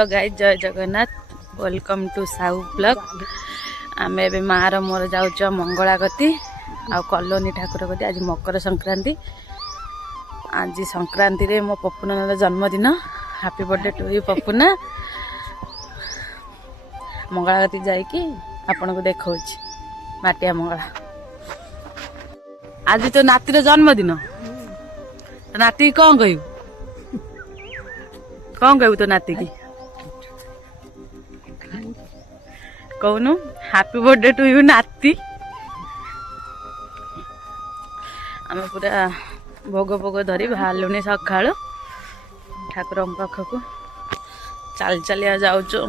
Hello guys, जय Jagannath, welcome to Sahu blog. I'm a मार मोर जाऊ मंगला गति आ कलोनी ठाकुर गति। आज मकर संक्रांति। आज संक्रांति रे मो पपुना जन्मदिन। Happy birthday to you Papuna. Mangala गति जाइकी आपन को देखा माटिया मंगला। आज तो नातिर जन्मदिन। नाती कौन कहू तो नाती की कहूनु हैप्पी बर्थडे टू यू नाती। आम पूरा भोग भोग धरी बाहर सका ठाकुर पाखक चल चलिया जाऊचु।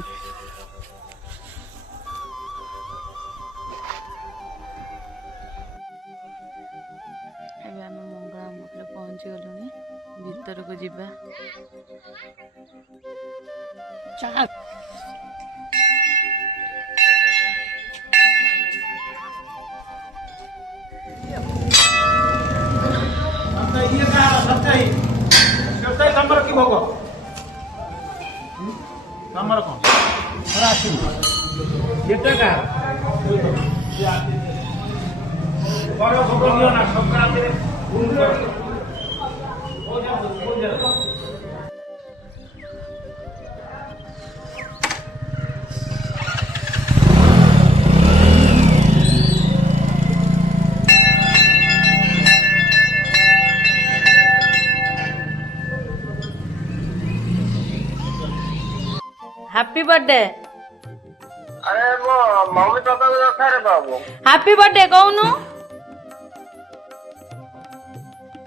मंगला मठे पहुंची गलुनी भीतर को जीवा। की भोग तमर कौन का बड़ भोग लियो ना संक्रांति हैप्पी बर्थडे। अरे वो मम्मी पापा को रखा रे बाबू। Happy birthday कहूनु।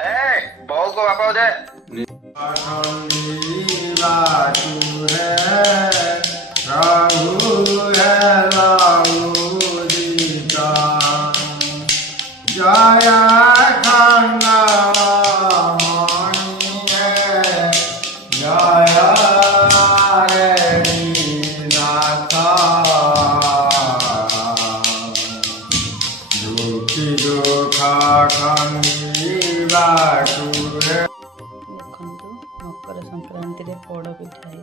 ए बहू को पापा दे। देखु मकर संक्रांति रे पोड़ पिठा है।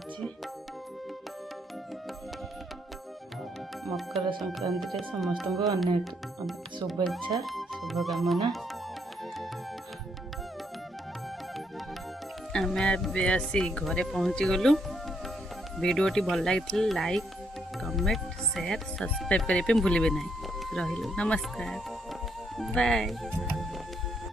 मकर संक्रांति रे समस्त को अनेक शुभेच्छा शुभकामना। आम आसी घरे पहुँची गलु। वीडियोटी भल लगी लाइक कमेंट शेयर सब्सक्राइब करने भूलिए ना। रहिलु नमस्कार बाय।